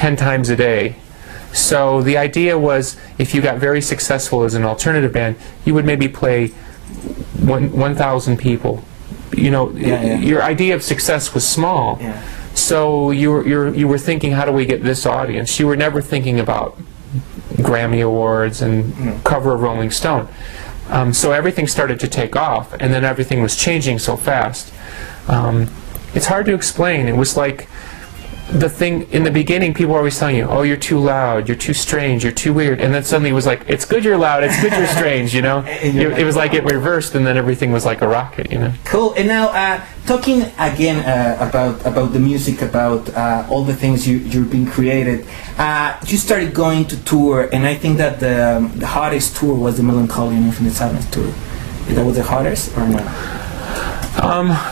10 times a day. So the idea was, if you got very successful as an alternative band, you would maybe play 1,000 people. You know, your idea of success was small. Yeah. So you were thinking, how do we get this audience? You were never thinking about Grammy Awards and cover of Rolling Stone. So everything started to take off, and then everything was changing so fast. It's hard to explain. It was like the thing in the beginning, people were always telling you, oh, you're too loud, you're too strange, you're too weird, and then suddenly it was like, it's good you're loud, it's good you're strange, you know? It was like it reversed, and then everything was like a rocket, you know? Cool. And now, talking again about the music, about all the things you've been created, you started going to tour, and I think that the hottest tour was the Melancholy and Infinite Sadness tour. That was the hottest, or no?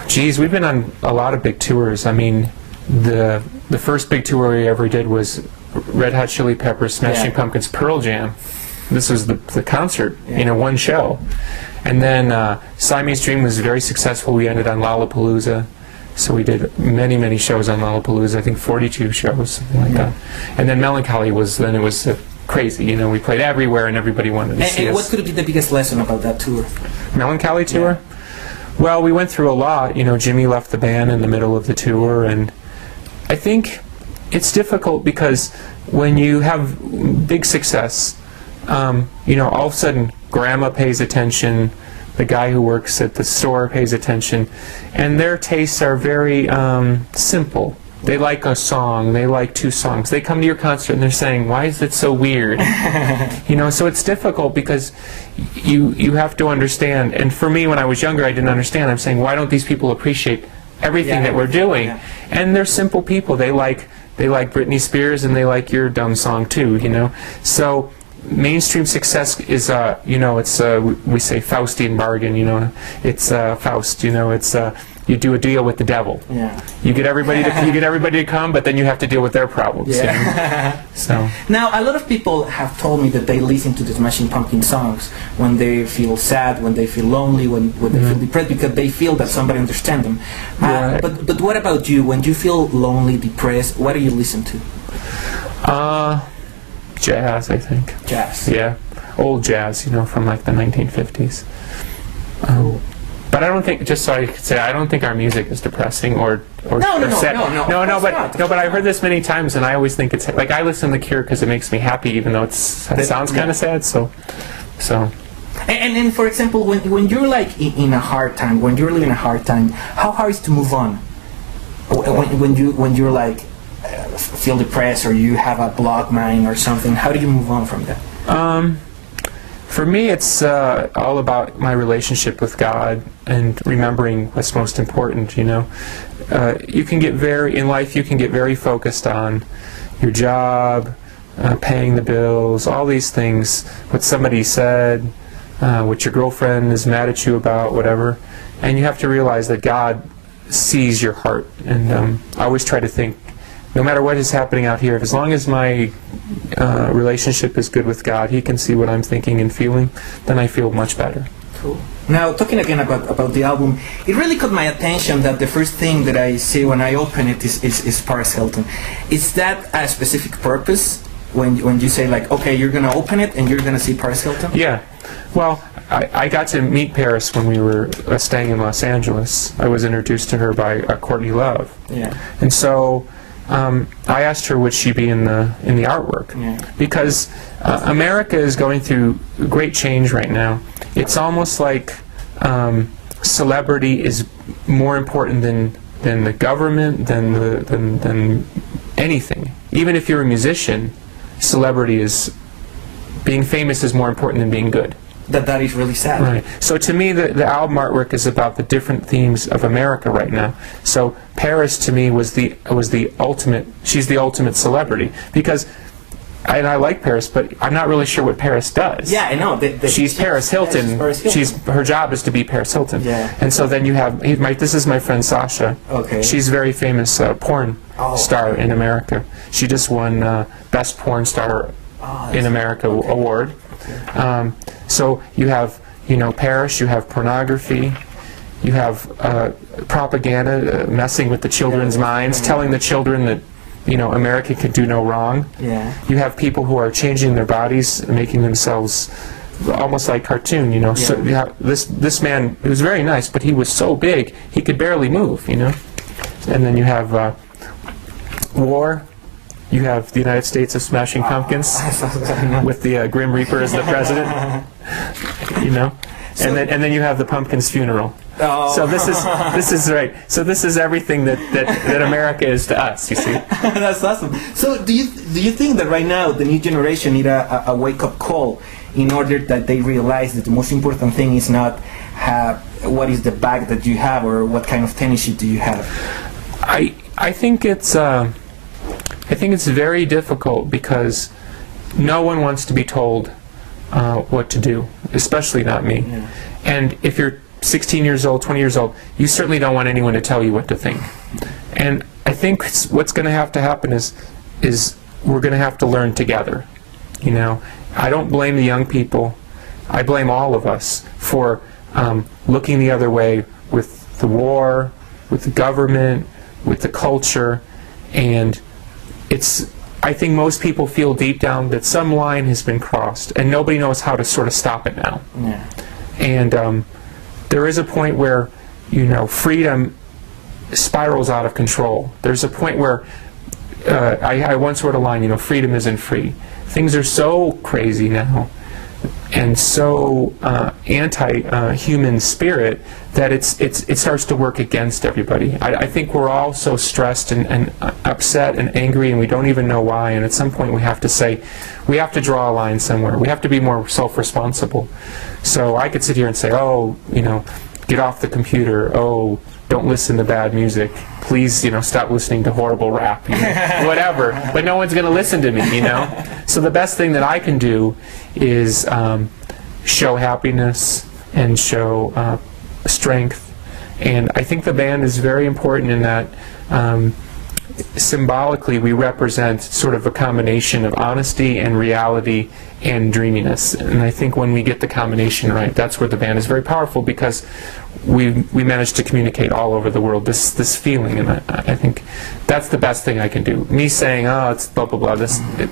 Geez, we've been on a lot of big tours. I mean, the first big tour we ever did was Red Hot Chili Peppers, Smashing Pumpkins, Pearl Jam. This was the concert, you know, one show. And then Siamese Dream was very successful. We ended on Lollapalooza. So we did many, many shows on Lollapalooza, I think 42 shows, something like that. And then Melancholy was, then it was crazy, you know, we played everywhere and everybody wanted to see us. And what could be the biggest lesson about that tour? Melancholy tour? Well, we went through a lot. You know, Jimmy left the band in the middle of the tour, and I think it's difficult because when you have big success, you know, all of a sudden Grandma pays attention, the guy who works at the store pays attention, and their tastes are very simple. They like a song, they like 2 songs. They come to your concert and they're saying, why is it so weird? You know, so it's difficult because you have to understand, and for me when I was younger I didn't understand. I'm saying, why don't these people appreciate everything that we're doing? And they're simple people. They like Britney Spears and they like your dumb song too, you know. So mainstream success is you know, it's we say Faustian bargain, you know. It's Faust, you know, it's you do a deal with the devil. Yeah. You get everybody to come, but then you have to deal with their problems. Yeah. You know? So now a lot of people have told me that they listen to the Smashing Pumpkins songs when they feel sad, when they feel lonely, when they feel depressed, because they feel that somebody understands them. But what about you? When you feel lonely, depressed, what do you listen to? Jazz, I think. Jazz. Yeah, old jazz, you know, from like the 1950s. But I don't think, just so I could say, I don't think our music is depressing or sad. But I've heard this many times, and I always think it's like, I listen to The Cure because it makes me happy, even though it sounds kind of sad. So. And for example, when you're like in a hard time, when you're really in a hard time, how hard is to move on? When you're like feel depressed or you have a blocked mind or something, how do you move on from that? For me, it's all about my relationship with God and remembering what's most important, you know. You can get in life you can get very focused on your job, paying the bills, all these things, what somebody said, what your girlfriend is mad at you about, whatever. And you have to realize that God sees your heart. And I always try to think, no matter what is happening out here, as long as my relationship is good with God, He can see what I'm thinking and feeling, then I feel much better. Cool. Now, talking again about the album, it really caught my attention that the first thing that I see when I open it is Paris Hilton. Is that a specific purpose when you say, like, okay, you're going to open it and you're going to see Paris Hilton? Yeah. Well, I got to meet Paris when we were staying in Los Angeles. I was introduced to her by Courtney Love. Yeah. And so I asked her would she be in the artwork, because America is going through great change right now. It's almost like celebrity is more important than the government, than anything. Even if you're a musician, celebrity is being famous is more important than being good. That is really sad. Right. So to me, the album artwork is about the different themes of America right now. So Paris to me was the ultimate. She's the ultimate celebrity because, and I like Paris, but I'm not really sure what Paris does. Yeah, I know. She's Paris Hilton. Her job is to be Paris Hilton. Yeah. And so then you have this is my friend Sasha. Okay. She's a very famous porn star in America. She just won Best Porn Star in America award. So you have, Paris, you have pornography, you have propaganda messing with the children's minds, telling the children that America can do no wrong. Yeah. You have people who are changing their bodies, making themselves almost like cartoon, So Yeah. you have this man, he was very nice, but he was so big he could barely move, And then you have war. You have the United States of Smashing Pumpkins with the Grim Reaper as the president, and then you have the Pumpkins funeral. Oh. So this is right. So this is everything that America is to us. You see. That's awesome. So do you think that right now the new generation need a wake up call in order that they realize that the most important thing is not what is the bag that you have or what kind of tennis shoe do you have? I think it's very difficult because no one wants to be told what to do, especially not me. Yeah. And if you're 16 years old, 20 years old, you certainly don't want anyone to tell you what to think. And I think what's going to have to happen is we're going to have to learn together. I don't blame the young people. I blame all of us for looking the other way with the war, with the government, with the culture, and I think most people feel deep down that some line has been crossed, and nobody knows how to sort of stop it now. Yeah. And there is a point where, freedom spirals out of control. There's a point where I once wrote a line, freedom isn't free. Things are so crazy now and so anti-human spirit that it starts to work against everybody. I think we're all so stressed and upset and angry, and we don't even know why. And at some point we have to say, we have to draw a line somewhere. We have to be more self-responsible. So I could sit here and say, oh, get off the computer. Oh, don't listen to bad music. Please, stop listening to horrible rap. Whatever. But no one's going to listen to me, So the best thing that I can do is show happiness and show strength. And I think the band is very important in that symbolically we represent sort of a combination of honesty and reality and dreaminess. And I think when we get the combination right, that's where the band is very powerful, because we managed to communicate all over the world this feeling, and I think that's the best thing I can do. Me saying, oh, it's blah blah blah,